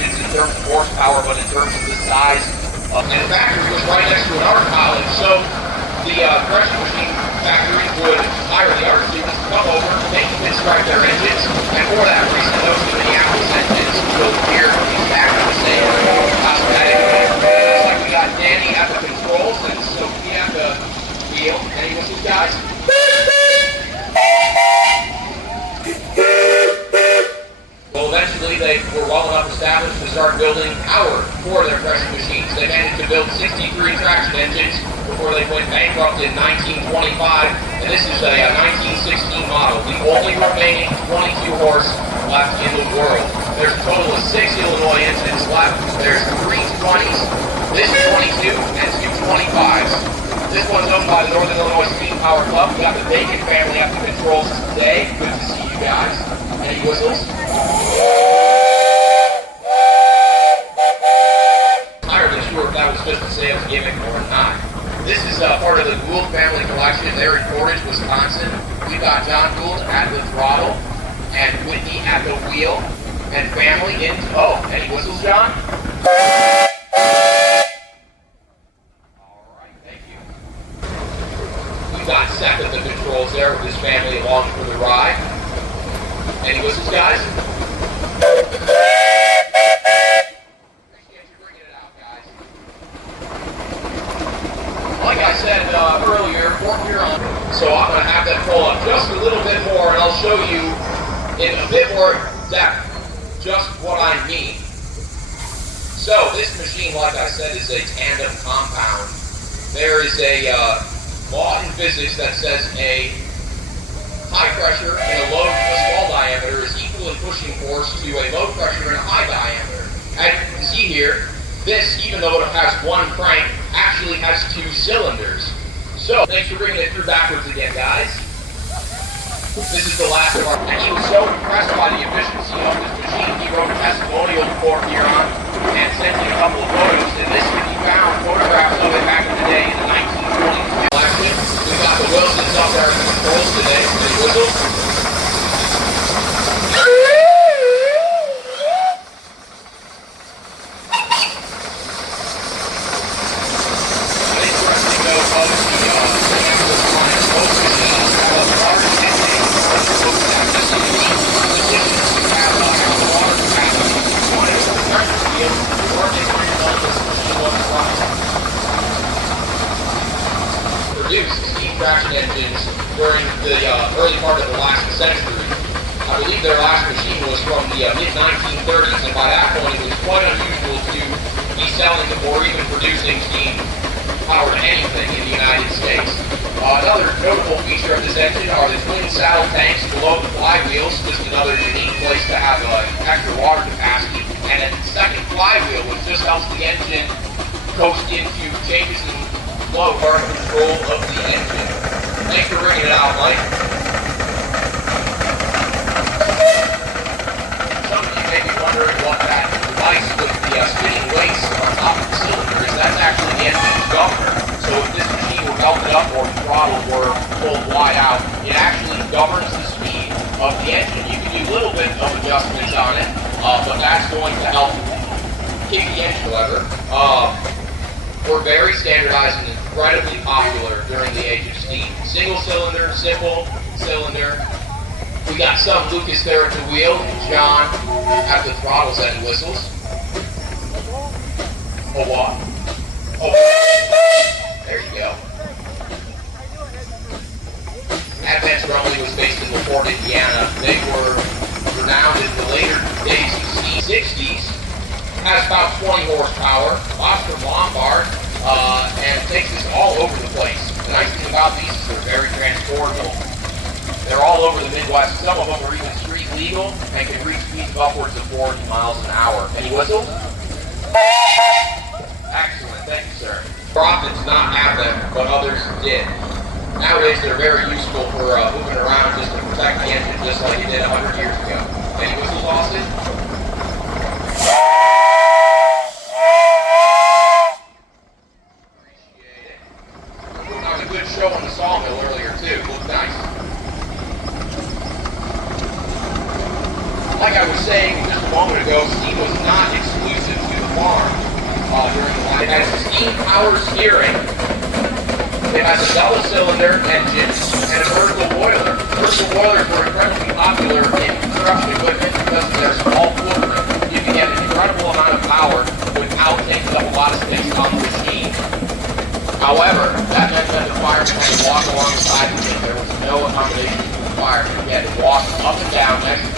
engines in terms of horsepower, but in terms of the size. And the factory was right next to an art college, so the crushing machine factory would hire the art students to come over, make them pinstripe their engines, and for that reason, those are the Minneapolis engines built here exactly the same cosmetic. Looks like we got Danny at the controls and Sophie at the wheel. Any whistles, guys? Well, eventually they were well enough established to start building power for their crushing machines. They managed to build 63 traction engines before they went bankrupt in 1925, and this is a 1916 model, the only remaining 22 horse left in the world. There's a total of 6 Illinois engines left. There's 3 20s, this 22, and 2 25s. This one's owned by the Northern Illinois Steam Power Club. We got the Bacon family at the controls today. Good to see you guys. Any whistles? Entirely sure if that was just a sales gimmick or not. This is part of the Gould family collection. They're in Portage, Wisconsin. We've got John Gould at the throttle and Whitney at the wheel and family in. Oh, any whistles, John? Got Seth at the controls there with his family along for the ride. Any whistles, guys? Appreciate you bringing it out, guys. Like I said earlier, Fort Huron. So I'm going to have that pull up just a little bit more, and I'll show you in a bit more depth just what I mean. So this machine, like I said, is a tandem compound. There is a law in physics that says a high pressure and a small diameter is equal in pushing force to a low pressure and a high diameter. As you can see here, this, even though it has one crank, actually has 2 cylinders. So, thanks for bringing it through backwards again, guys. This is the last of our... And he was so impressed by the efficiency of this machine, he wrote a testimonial for Huron and sent me a couple of photos. And this can be found, photographs of it back in the day in the 1920s. We got the Wilsons up there in the controls today. Any whistles? An interesting note of the Minneapolis line smoke machines have a large intake of smoke that just positions to have water capacity. One is the pressure field, or if you're on this machine was produced steam traction engines during the early part of the last century. I believe their last machine was from the mid-1930s, and by that point it was quite unusual to be selling or even producing steam-powered anything in the United States. Another notable feature of this engine are the twin saddle tanks below the flywheels, just another unique place to have extra water capacity, and a second flywheel which just helps the engine coast into changes in flow or control of the engine. Thanks for bringing it out, Mike. Some of you may be wondering what that device with the spinning weights on top of the cylinder is. That's actually the engine's governor. So if this machine were belted up or the throttle were pulled wide out, it actually governs the speed of the engine. You can do a little bit of adjustments on it, but that's going to help kick the engine lever. Were very standardized and incredibly popular during the age of steam. Single cylinder, simple cylinder. We got some Lucas there at the wheel, John at the throttles and whistles. Oh, what? Oh, there you go. Advance Rumley was based in LaPorte, Indiana. They were renowned in the later days of the 60s. Has about 20 horsepower, lots from Lombard, and takes us all over the place. The nice thing about these is they're very transportable. They're all over the Midwest. Some of them are even street legal and can reach speeds of upwards of 40 miles an hour. Any whistles? Excellent, thank you, sir. Profit did not have them, but others did. Nowadays, they're very useful for moving around just to protect the engine, just like it did 100 years ago. Any whistles, Austin? Appreciate it. Putting on a good show on the sawmill earlier, too. Looked nice. Like I was saying, just a moment ago, steam was not exclusive to the farm during the line. It has steam power steering. It has a double cylinder engine and a vertical boiler. Vertical boilers were incredibly popular in construction equipment because of their small footprint. You can get an incredible amount of power without taking up a lot of space on the machine. However, that meant that the fireman had to walk alongside the thing. There was no accommodation for the fireman. He had to walk up and down next to